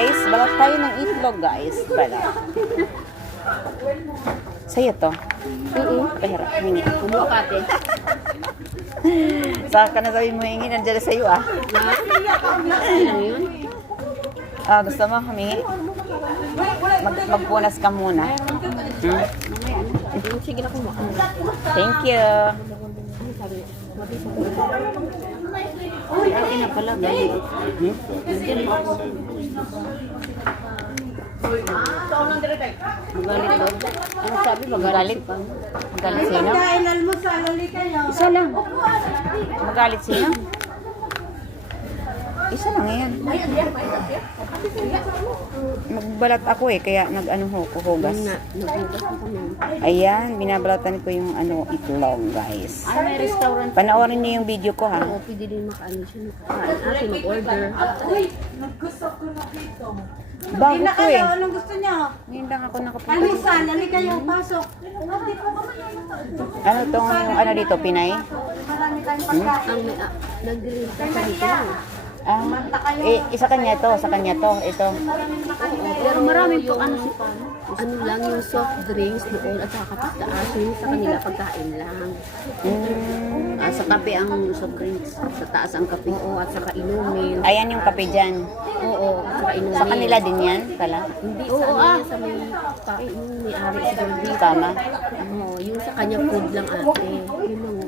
guys, balat tayo ng itlog guys. Balat. Sa'yo to? Pahira, hingi. Kumuha ka ate. Saka ka na sabi mo hingi, nandiyan sa'yo ah. Ano yun? Ah, gusto mo humingi? Magpunas ka muna. Hmm? Sige na kumuha. Thank you. Akin na pala. Galing. Hmm? Magalit daw. Ano sabi? Magalit? Magalit sino? Isa lang. Magalit sino? Isa lang yan. Magbalat ako eh, kaya nag-ano hugas. Nagbugas na kami. Ayan, binabalatan ko yung itlog guys. Ay, may restaurant. Panoorin niyo yung video ko ha. Oo, pwede din makaano siya. Ate, mag-order. Bago ko eh. Anong gusto niyo? Ngayon lang ako nakapunta. Almusal, ali kayo, pasok. Ano tong yung dito, Pinay? Marami tayong pagkain. Ang nag-release ka dito. Ah, isa kanya to, sa kanya to, ito. Pero marami po ano si Pan. Ano lang yung soft drinks doon at saka kapitaas. Yung sa kanila pagkain lang. Sa kape ang soft drinks. Sa taas ang kape. Oo, at saka inumin. Ayan yung kape dyan. Oo, at saka inumin. Sa kanila din yan pala. Hindi, sa may kain yung may-ari siguro dito. Tama. Oo, yung sa kanya food lang ate.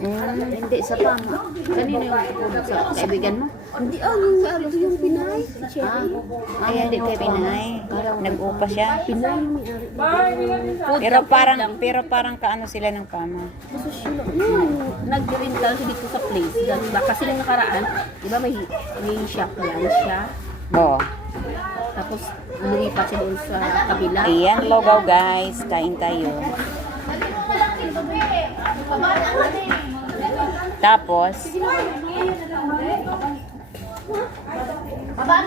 Yun lang. Hindi, sa pama. Kanino yung food? Sa kaibigan mo? Hindi, yung Pinay. Si Cherry. Ayan, di kay Pinay. Nag-upa siya. Pinay yung may-ari. Food Pero parang kaano sila ng pama. Kasi sila, nag-rental siya dito sa place. Diba? Kasi nung nakaraan, di ba may shop lang siya. Oo. Tapos, lumipat siya doon sa kabila. Ayan, logaw guys. Kain tayo. Tapos,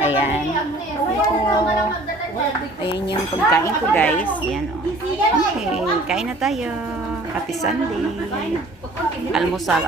ayan. Ayan yung pagkain ko guys. Ayan o. Okay, kain na tayo. Happy Sunday. Almusal.